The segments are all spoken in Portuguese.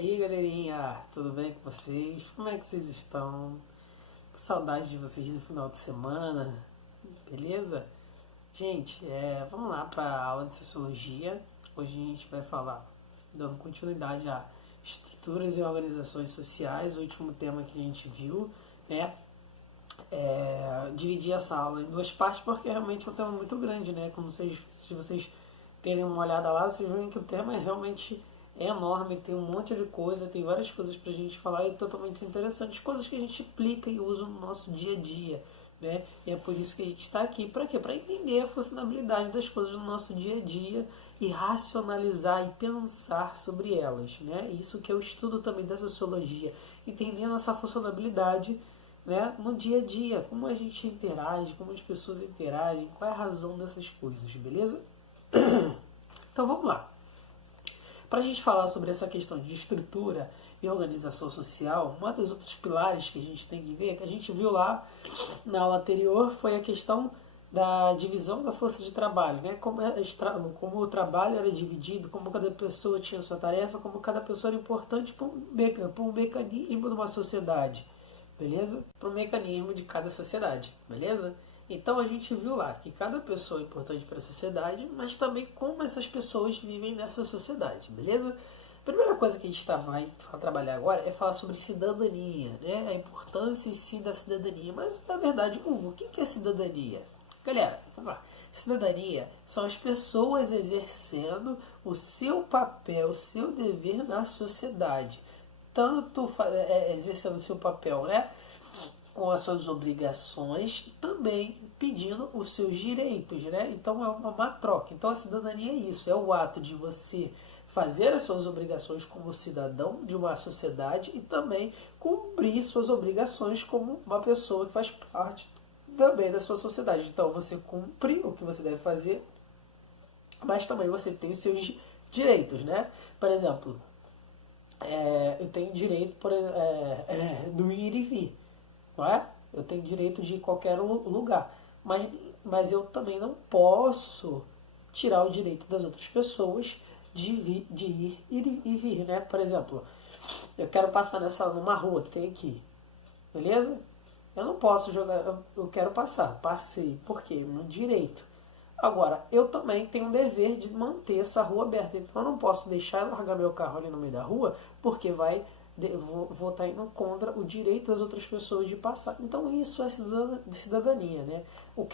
aí, galerinha, tudo bem com vocês? Como é que vocês estão? Que saudade de vocês no final de semana, beleza? Gente, vamos lá para a aula de Sociologia. Hoje a gente vai falar, dando continuidade a estruturas e organizações sociais, o último tema que a gente viu, né? Dividir essa aula em duas partes porque realmente é um tema muito grande, né? Como se vocês terem uma olhada lá, vocês veem que o tema é enorme, tem um monte de coisa, tem várias coisas pra gente falar e totalmente interessantes, coisas que a gente aplica e usa no nosso dia a dia, né? E é por isso que a gente está aqui, para quê? Para entender a funcionalidade das coisas no nosso dia a dia e racionalizar e pensar sobre elas, né? Isso que é o estudo também da sociologia, entender a nossa funcionalidade, né, no dia a dia, como a gente interage, como as pessoas interagem, qual é a razão dessas coisas, beleza? Então vamos lá. Para a gente falar sobre essa questão de estrutura e organização social, uma das outros pilares que a gente tem que ver, que a gente viu lá na aula anterior, foi a questão da divisão da força de trabalho, né? Como o trabalho era dividido, como cada pessoa tinha sua tarefa, como cada pessoa era importante para um mecanismo de uma sociedade, beleza? Para o mecanismo de cada sociedade, beleza? Então a gente viu lá que cada pessoa é importante para a sociedade, mas também como essas pessoas vivem nessa sociedade, beleza? A primeira coisa que a gente vai trabalhar agora é falar sobre cidadania, né? A importância em si da cidadania. Mas, na verdade, Hugo, o que é cidadania? Galera, vamos lá. Cidadania são as pessoas exercendo o seu papel, o seu dever na sociedade. Tanto exercendo o seu papel, né? Com as suas obrigações e também pedindo os seus direitos, né? Então é uma troca. Então a cidadania é isso, é o ato de você fazer as suas obrigações como cidadão de uma sociedade e também cumprir suas obrigações como uma pessoa que faz parte também da sua sociedade. Então você cumpre o que você deve fazer, mas também você tem os seus direitos, né? Por exemplo, eu tenho direito do ir e vir, não é? Eu tenho direito de ir em qualquer lugar, mas eu também não posso tirar o direito das outras pessoas de ir e vir, né? Por exemplo, eu quero passar numa rua que tem aqui, beleza? Eu não posso jogar, eu quero passar, passei, por quê? Meu direito. Agora, eu também tenho o dever de manter essa rua aberta. Então, eu não posso deixar e largar meu carro ali no meio da rua, porque vou estar indo contra o direito das outras pessoas de passar. Então, isso é cidadania, né? O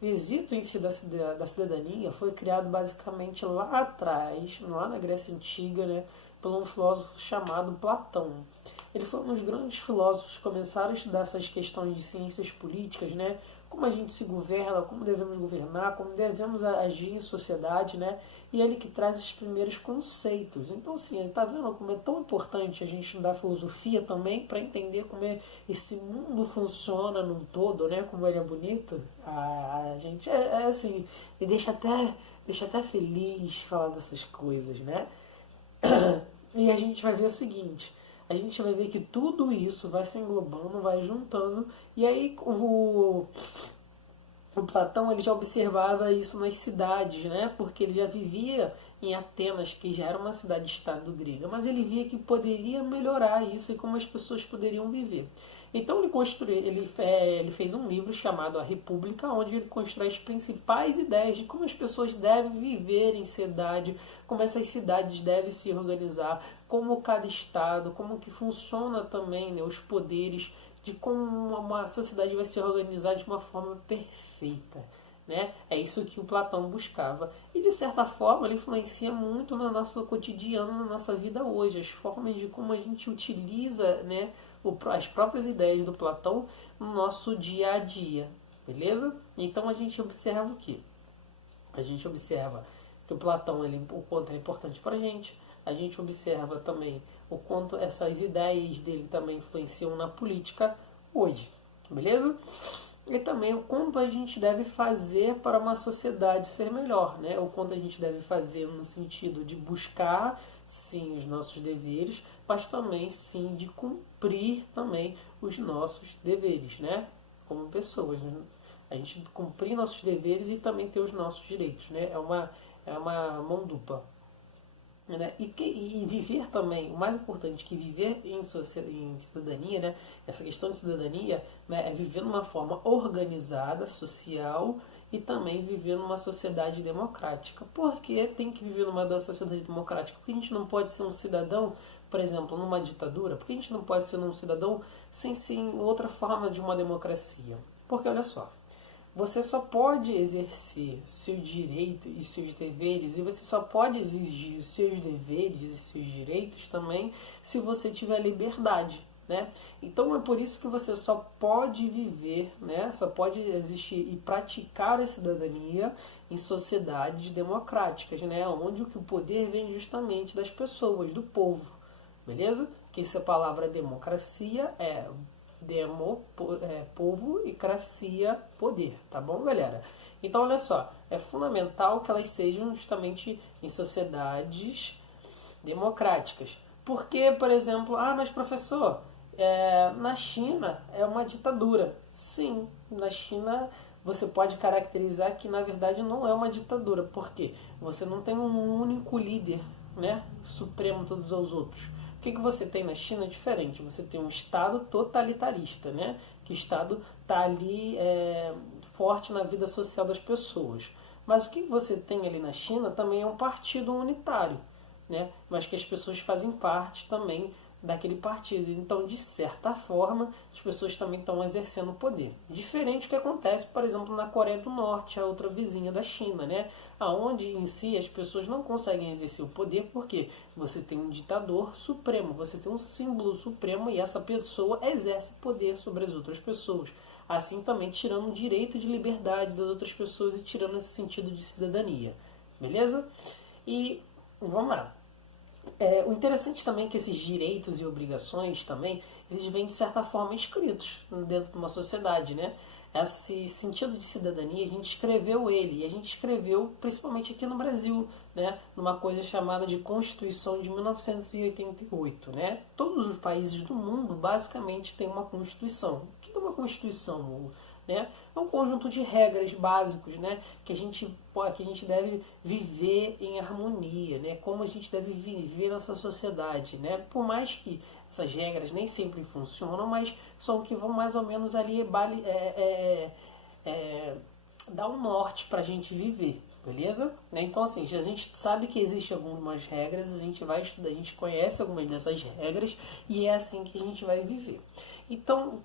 quesito em si da cidadania foi criado basicamente lá atrás, lá na Grécia Antiga, né? Por um filósofo chamado Platão. Ele foi um dos grandes filósofos que começaram a estudar essas questões de ciências políticas, né? Como a gente se governa, como devemos governar, como devemos agir em sociedade, né? E ele que traz os primeiros conceitos. Então, assim, ele está vendo como é tão importante a gente estudar filosofia também para entender como esse mundo funciona num todo, né? Como ele é bonito. A gente assim, me deixa até feliz falar dessas coisas, né? E a gente vai ver o seguinte, a gente vai ver que tudo isso vai se englobando, vai juntando, e aí o Platão ele já observava isso nas cidades, né? Porque ele já vivia em Atenas, que já era uma cidade-estado grega, mas ele via que poderia melhorar isso e como as pessoas poderiam viver. Então ele fez um livro chamado A República, onde ele constrói as principais ideias de como as pessoas devem viver em cidade, como essas cidades devem se organizar, como cada estado, como que funciona também, né, os poderes, de como uma sociedade vai se organizar de uma forma perfeita. Né? É isso que o Platão buscava. E de certa forma ele influencia muito no nosso cotidiano, na nossa vida hoje, as formas de como a gente utiliza, né, as próprias ideias do Platão no nosso dia a dia. Beleza? Então a gente observa o quê? A gente observa que o Platão, o quanto é importante para a gente observa também o quanto essas ideias dele também influenciam na política hoje, beleza? E também o quanto a gente deve fazer para uma sociedade ser melhor, né? O quanto a gente deve fazer no sentido de buscar, sim, os nossos deveres, mas também, sim, de cumprir também os nossos deveres, né? Como pessoas, né? A gente cumprir nossos deveres e também ter os nossos direitos, né? É uma mão dupla. né? E viver também, o mais importante que viver em cidadania, né? Essa questão de cidadania, né? É viver numa forma organizada, social e também viver numa sociedade democrática. Por que tem que viver numa sociedade democrática? Porque a gente não pode ser um cidadão, por exemplo, numa ditadura? Porque a gente não pode ser um cidadão sem outra forma de uma democracia? Porque olha só, você só pode exercer seu direito e seus deveres, e você só pode exigir seus deveres e seus direitos também se você tiver liberdade, né? Então é por isso que você só pode viver, né? Só pode existir e praticar a cidadania em sociedades democráticas, né? Onde o poder vem justamente das pessoas, do povo, beleza? Que essa palavra democracia é povo e cracia, poder, tá bom, galera? Então, olha só, é fundamental que elas sejam justamente em sociedades democráticas. Porque, por exemplo, mas professor, na China é uma ditadura. Sim, na China você pode caracterizar que na verdade não é uma ditadura. Por quê? Você não tem um único líder, né, supremo todos os outros. O que você tem na China é diferente. Você tem um Estado totalitarista, né? Que o Estado está ali forte na vida social das pessoas. Mas o que você tem ali na China também é um partido unitário, né? Mas que as pessoas fazem parte também daquele partido. Então, de certa forma, as pessoas também estão exercendo poder. Diferente do que acontece, por exemplo, na Coreia do Norte, a outra vizinha da China, né? Aonde em si as pessoas não conseguem exercer o poder porque você tem um ditador supremo, você tem um símbolo supremo e essa pessoa exerce poder sobre as outras pessoas. Assim também tirando o direito de liberdade das outras pessoas e tirando esse sentido de cidadania. Beleza? E vamos lá. O interessante também é que esses direitos e obrigações também, eles vêm de certa forma escritos dentro de uma sociedade, né? Esse sentido de cidadania, a gente escreveu ele, e a gente escreveu principalmente aqui no Brasil, né? Numa coisa chamada de Constituição de 1988, né? Todos os países do mundo basicamente têm uma Constituição. O que é uma Constituição? Né? É um conjunto de regras básicos, né? que a gente deve viver em harmonia, né? Como a gente deve viver nessa sociedade. Né? Por mais que essas regras nem sempre funcionam, mas são que vão mais ou menos ali dar um norte para a gente viver. Beleza? Então assim, a gente sabe que existem algumas regras, a gente vai estudar, a gente conhece algumas dessas regras e é assim que a gente vai viver. Então,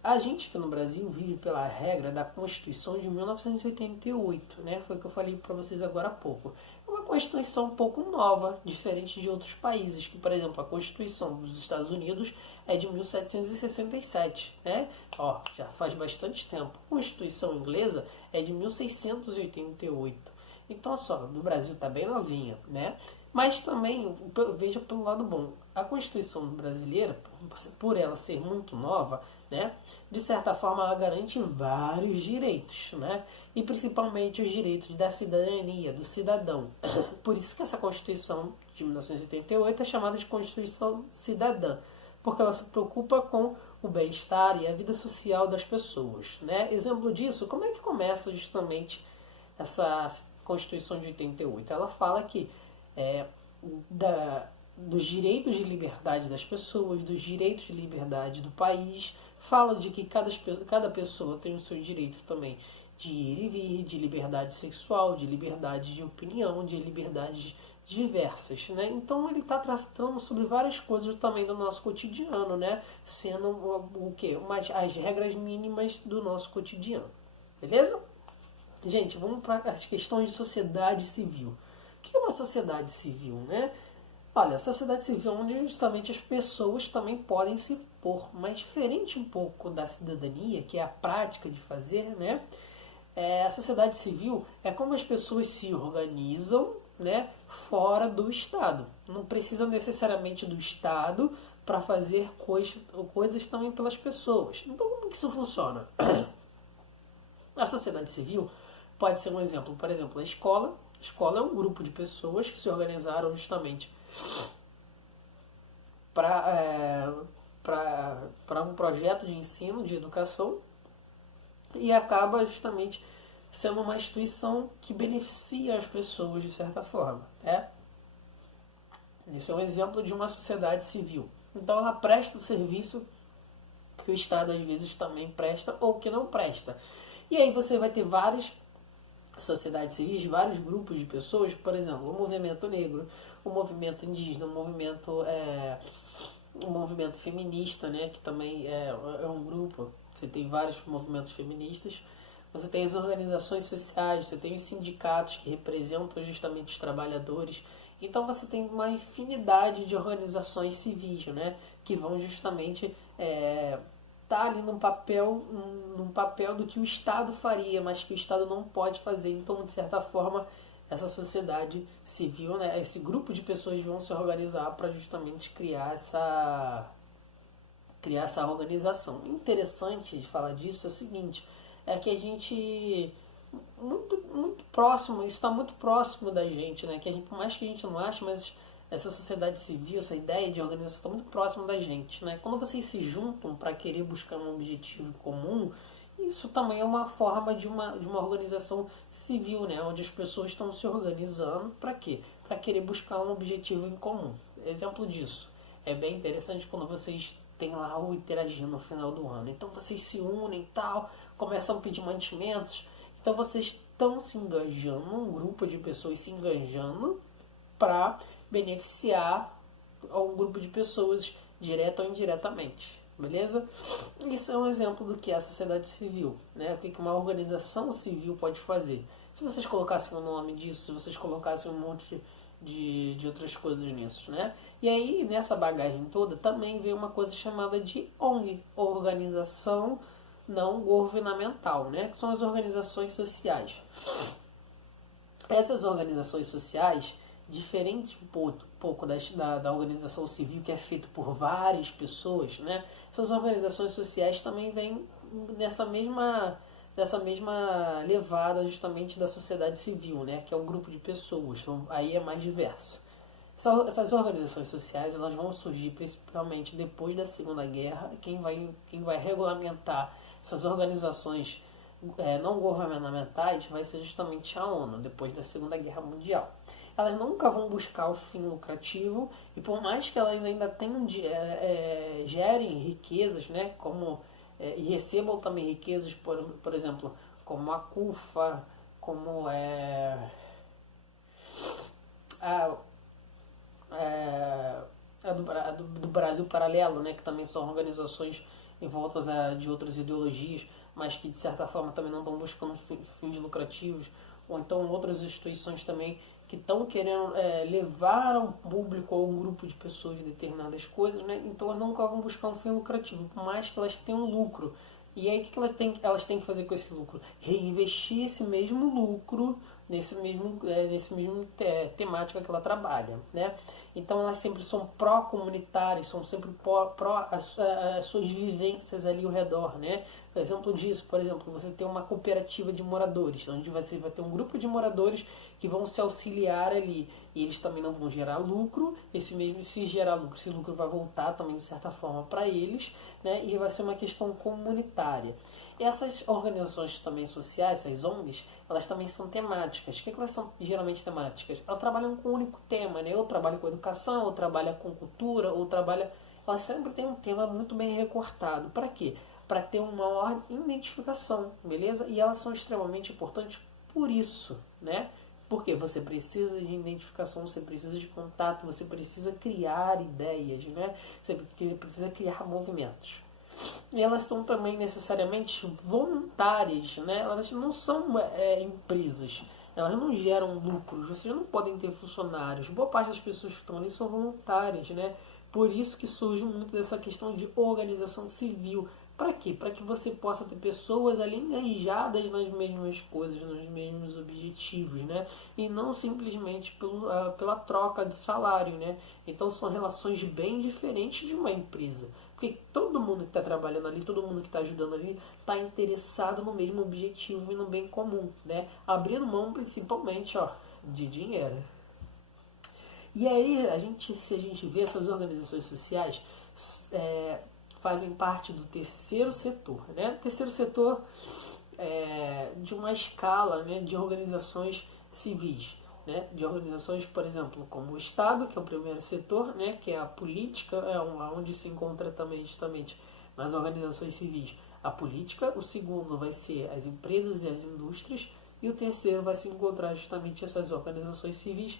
a gente aqui no Brasil vive pela regra da Constituição de 1988, né? Foi o que eu falei para vocês agora há pouco. É uma Constituição um pouco nova, diferente de outros países, que, por exemplo, a Constituição dos Estados Unidos é de 1767, né? Já faz bastante tempo. A Constituição inglesa é de 1688. Então, só, no Brasil está bem novinha, né? Mas também, veja pelo lado bom, a Constituição brasileira, por ela ser muito nova, né, de certa forma ela garante vários direitos, né, e principalmente os direitos da cidadania, do cidadão. Por isso que essa Constituição de 1988 é chamada de Constituição Cidadã, porque ela se preocupa com o bem-estar e a vida social das pessoas. Né? Exemplo disso, como é que começa justamente essa Constituição de 88? Ela fala que dos direitos de liberdade das pessoas, dos direitos de liberdade do país, fala de que cada pessoa tem o seu direito também de ir e vir, de liberdade sexual, de liberdade de opinião, de liberdades diversas, né? Então ele está tratando sobre várias coisas também do nosso cotidiano, né? Sendo o quê? As regras mínimas do nosso cotidiano, beleza? Gente, vamos para as questões de sociedade civil. O que é uma sociedade civil, né? Olha, a sociedade civil é onde justamente as pessoas também podem se impor, mas diferente um pouco da cidadania, que é a prática de fazer, né? A sociedade civil é como as pessoas se organizam, né, fora do Estado. Não precisa necessariamente do Estado para fazer coisas também pelas pessoas. Então, como que isso funciona? A sociedade civil pode ser um exemplo, por exemplo, a escola. A escola é um grupo de pessoas que se organizaram justamente para um projeto de ensino, de educação, e acaba justamente sendo uma instituição que beneficia as pessoas de certa forma. Né? Esse é um exemplo de uma sociedade civil. Então ela presta o serviço que o Estado às vezes também presta ou que não presta. E aí você vai ter várias sociedades civis, vários grupos de pessoas, por exemplo, o movimento negro, o movimento indígena, o movimento feminista, né, que também é um grupo. Você tem vários movimentos feministas. Você tem as organizações sociais, você tem os sindicatos que representam justamente os trabalhadores. Então você tem uma infinidade de organizações civis, né, que vão justamente tá ali num papel do que o Estado faria, mas que o Estado não pode fazer. Então, de certa forma, essa sociedade civil, né, esse grupo de pessoas vão se organizar para justamente criar essa organização. O interessante de falar disso é o seguinte, é que a gente muito próximo, isso está muito próximo da gente, né? Que a gente, por mais que a gente não ache, mas essa sociedade civil, essa ideia de organização está muito próxima da gente, né? Quando vocês se juntam para querer buscar um objetivo comum, isso também é uma forma de uma organização civil, né? Onde as pessoas estão se organizando para quê? Para querer buscar um objetivo em comum. Exemplo disso. É bem interessante quando vocês têm lá o interagir no final do ano. Então vocês se unem e tal, começam a pedir mantimentos. Então vocês estão se engajando, um grupo de pessoas se engajando para beneficiar um grupo de pessoas, direta ou indiretamente. Beleza? Isso é um exemplo do que é a sociedade civil, né? O que uma organização civil pode fazer. Se vocês colocassem o nome disso, se vocês colocassem um monte de outras coisas nisso, né? E aí, nessa bagagem toda, também vem uma coisa chamada de ONG, Organização Não Governamental, né? Que são as organizações sociais. Essas organizações sociais, diferente um pouco da organização civil, que é feita por várias pessoas, né? Essas organizações sociais também vêm nessa mesma levada justamente da sociedade civil, né? Que é um grupo de pessoas, então aí é mais diverso. Essas organizações sociais, elas vão surgir principalmente depois da Segunda Guerra. Quem vai regulamentar essas organizações não governamentais vai ser justamente a ONU, depois da Segunda Guerra Mundial. Elas nunca vão buscar o fim lucrativo, e por mais que elas ainda tenham, gerem riquezas, né, e recebam também riquezas, por exemplo, como a CUFA, como do Brasil Paralelo, né, que também são organizações em volta de outras ideologias, mas que de certa forma também não estão buscando fins lucrativos, ou então outras instituições também que estão querendo levar ao público ou um grupo de pessoas determinadas coisas, né? Então elas nunca vão buscar um fim lucrativo, por mais que elas tenham lucro. E aí o que elas têm que fazer com esse lucro? Reinvestir esse mesmo lucro nesse mesmo temática que ela trabalha, né? Então elas sempre são pró-comunitárias, são sempre pró as suas vivências ali ao redor, né? Exemplo disso, por exemplo, você tem uma cooperativa de moradores, onde você vai ter um grupo de moradores que vão se auxiliar ali, e eles também não vão gerar lucro, se gerar lucro, esse lucro vai voltar também de certa forma para eles, né? E vai ser uma questão comunitária. Essas organizações também sociais, essas ONGs, elas também são temáticas. O que elas são geralmente temáticas? Elas trabalham com um único tema, né? Ou trabalham com educação, ou trabalham com cultura, ou trabalham... Elas sempre têm um tema muito bem recortado. Para quê? Para ter uma maior identificação, beleza? E elas são extremamente importantes por isso, né? Porque você precisa de identificação, você precisa de contato, você precisa criar ideias, né? Você precisa criar movimentos. E elas são também necessariamente voluntárias, né? Elas não são empresas, elas não geram lucros, vocês não podem ter funcionários. Boa parte das pessoas que estão ali são voluntárias, né? Por isso que surge muito dessa questão de organização civil. Para quê? Para que você possa ter pessoas ali engajadas nas mesmas coisas, nos mesmos objetivos, né? E não simplesmente pela troca de salário, né? Então são relações bem diferentes de uma empresa. Porque todo mundo que está trabalhando ali, todo mundo que está ajudando ali, está interessado no mesmo objetivo e no bem comum, né? Abrindo mão principalmente de dinheiro. E aí, se a gente vê essas organizações sociais, fazem parte do terceiro setor, né? Terceiro setor de uma escala, né, de organizações civis. né, de organizações, por exemplo, como o Estado, que é o primeiro setor, né, que é a política, onde se encontra também justamente nas organizações civis a política. O segundo vai ser as empresas e as indústrias, e o terceiro vai se encontrar justamente essas organizações civis.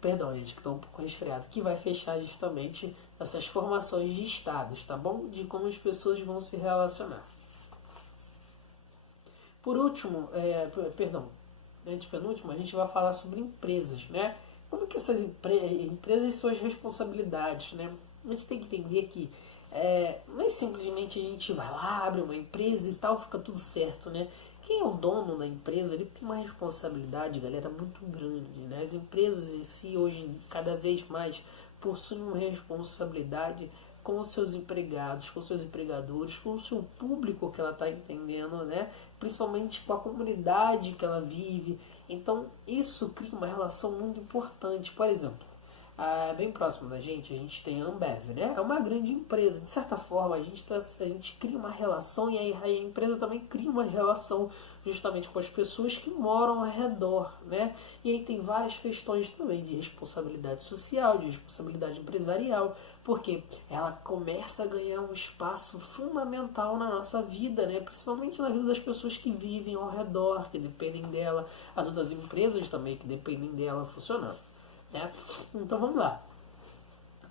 Perdão, gente, que estou um pouco resfriado, que vai fechar justamente essas formações de estados, tá bom? De como as pessoas vão se relacionar. Por último, antepenúltimo, a gente vai falar sobre empresas, né? Como que essas empresas e suas responsabilidades, né? A gente tem que entender que não é simplesmente a gente vai lá, abre uma empresa e tal, fica tudo certo, né? Quem é o dono da empresa, ele tem uma responsabilidade, galera, muito grande, né? As empresas em si, hoje, cada vez mais, possuem uma responsabilidade com os seus empregados, com os seus empregadores, com o seu público que ela está entendendo, né? Principalmente com a comunidade que ela vive. Então, isso cria uma relação muito importante. Por exemplo, bem próximo da gente, a gente tem a Ambev, né? É uma grande empresa. De certa forma, a gente cria uma relação e a empresa também cria uma relação justamente com as pessoas que moram ao redor, né? E aí tem várias questões também de responsabilidade social, de responsabilidade empresarial, porque ela começa a ganhar um espaço fundamental na nossa vida, né? Principalmente na vida das pessoas que vivem ao redor, que dependem dela, as outras empresas também que dependem dela funcionando. Né? Então vamos lá.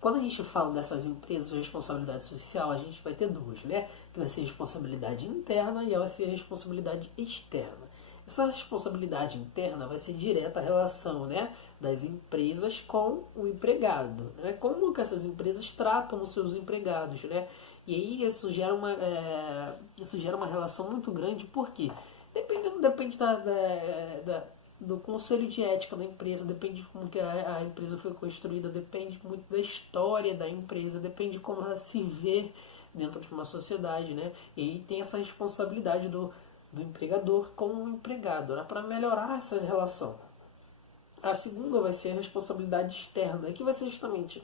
Quando a gente fala dessas empresas de responsabilidade social, a gente vai ter duas, né? Que vai ser responsabilidade interna e ela vai ser responsabilidade externa. Essa responsabilidade interna vai ser direta a relação, né, das empresas com o empregado, né? Como que essas empresas tratam os seus empregados, né? E aí isso gera uma relação muito grande, porque depende do conselho de ética da empresa, depende de como que a empresa foi construída, depende muito da história da empresa, depende de como ela se vê dentro de uma sociedade, né? E aí tem essa responsabilidade do empregador com o empregado, né? Para melhorar essa relação. A segunda vai ser a responsabilidade externa, que vai ser justamente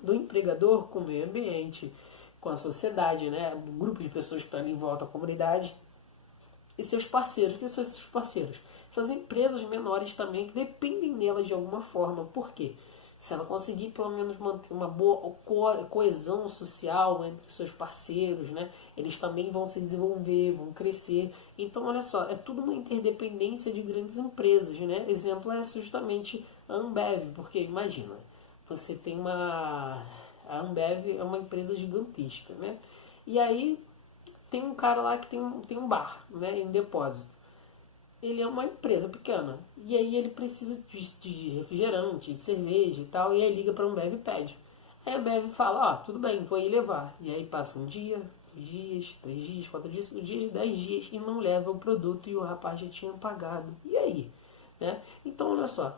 do empregador com o meio ambiente, com a sociedade, né? O grupo de pessoas que estão ali em volta à comunidade e seus parceiros. O que são esses parceiros? Essas empresas menores também que dependem dela de alguma forma. Por quê? Se ela conseguir pelo menos manter uma boa coesão social entre seus parceiros, né, eles também vão se desenvolver, vão crescer. Então, olha só, é tudo uma interdependência de grandes empresas. Né? Exemplo é justamente a Ambev, porque imagina, você tem a Ambev é uma empresa gigantesca, né? E aí tem um cara lá que tem um bar, né, em depósito. Ele é uma empresa pequena. E aí ele precisa de refrigerante, de cerveja e tal. E aí liga para a Ambev e pede. Aí a Ambev fala, tudo bem, vou ir levar. E aí passa um dia, 2 dias, 3 dias, 4 dias, 5 dias, 10 dias e não leva o produto e o rapaz já tinha pagado. E aí? Né? Então, olha só,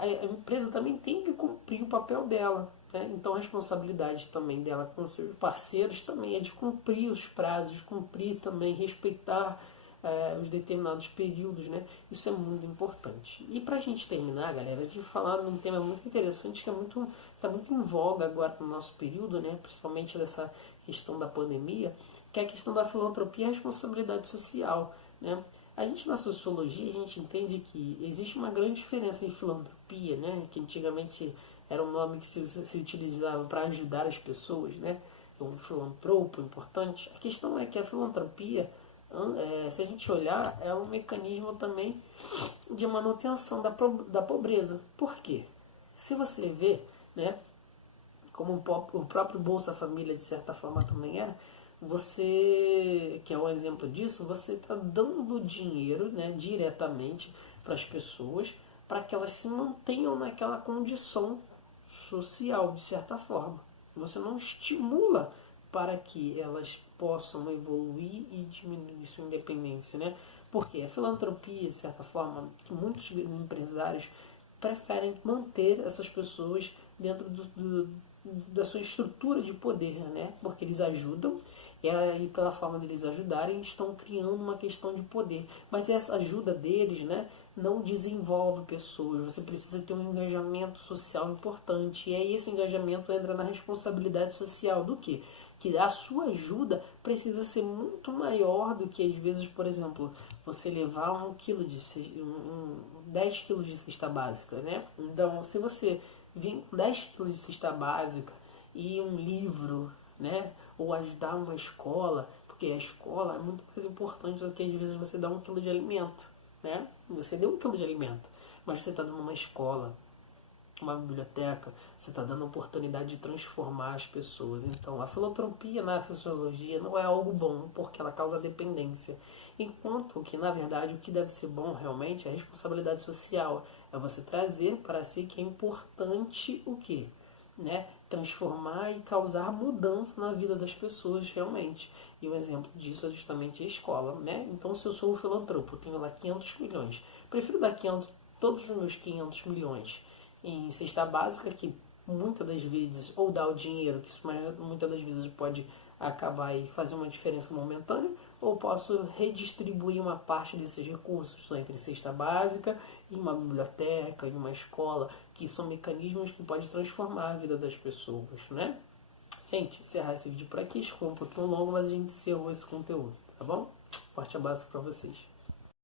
a empresa também tem que cumprir o papel dela. Né? Então, a responsabilidade também dela com os seus parceiros também é de cumprir os prazos, cumprir também, respeitar os determinados períodos, né? Isso é muito importante. E para a gente terminar, galera, de falar num tema muito interessante que está muito em voga agora no nosso período, né? Principalmente dessa questão da pandemia, que é a questão da filantropia e responsabilidade social, né? A gente na sociologia, a gente entende que existe uma grande diferença em filantropia, né? Que antigamente era um nome que se utilizava para ajudar as pessoas, né? Um filantropo importante. A questão é que a filantropia, se a gente olhar, é um mecanismo também de manutenção da pobreza. Por quê? Se você vê, né, como o próprio Bolsa Família de certa forma também você, que é um exemplo disso, você está dando dinheiro, né, diretamente para as pessoas para que elas se mantenham naquela condição social, de certa forma. Você não estimula para que elas possam evoluir e diminuir sua independência, né? Porque a filantropia, de certa forma, muitos empresários preferem manter essas pessoas dentro da sua estrutura de poder, né? Porque eles ajudam E aí, pela forma deles ajudarem, estão criando uma questão de poder. Mas essa ajuda deles, né, não desenvolve pessoas. Você precisa ter um engajamento social importante. E aí esse engajamento entra na responsabilidade social do quê? Que a sua ajuda precisa ser muito maior do que, às vezes, por exemplo, você levar 10 quilos de cesta básica, né? Então, se você vir com 10 quilos de cesta básica e um livro, né? Ou ajudar uma escola, porque a escola é muito mais importante do que, às vezes, você dar 1 quilo de alimento, né? Você deu 1 quilo de alimento, mas você está dando uma escola, uma biblioteca, você está dando a oportunidade de transformar as pessoas. Então, a filantropia na sociologia não é algo bom, porque ela causa dependência. Enquanto que, na verdade, o que deve ser bom realmente é a responsabilidade social. É você trazer para si que é importante o quê? Né? Transformar e causar mudança na vida das pessoas realmente. E um exemplo disso é justamente a escola, né? Então, se eu sou um filantropo, eu tenho lá 500 milhões, prefiro dar 500, todos os meus 500 milhões em cesta básica, que muitas das vezes, ou dar o dinheiro, que isso muitas das vezes pode acabar e fazer uma diferença momentânea, ou posso redistribuir uma parte desses recursos entre cesta básica e uma biblioteca, e uma escola, que são mecanismos que podem transformar a vida das pessoas, né? Gente, encerrar esse vídeo por aqui, ficou um pouquinho longo, mas a gente encerrou esse conteúdo, tá bom? Forte abraço para vocês.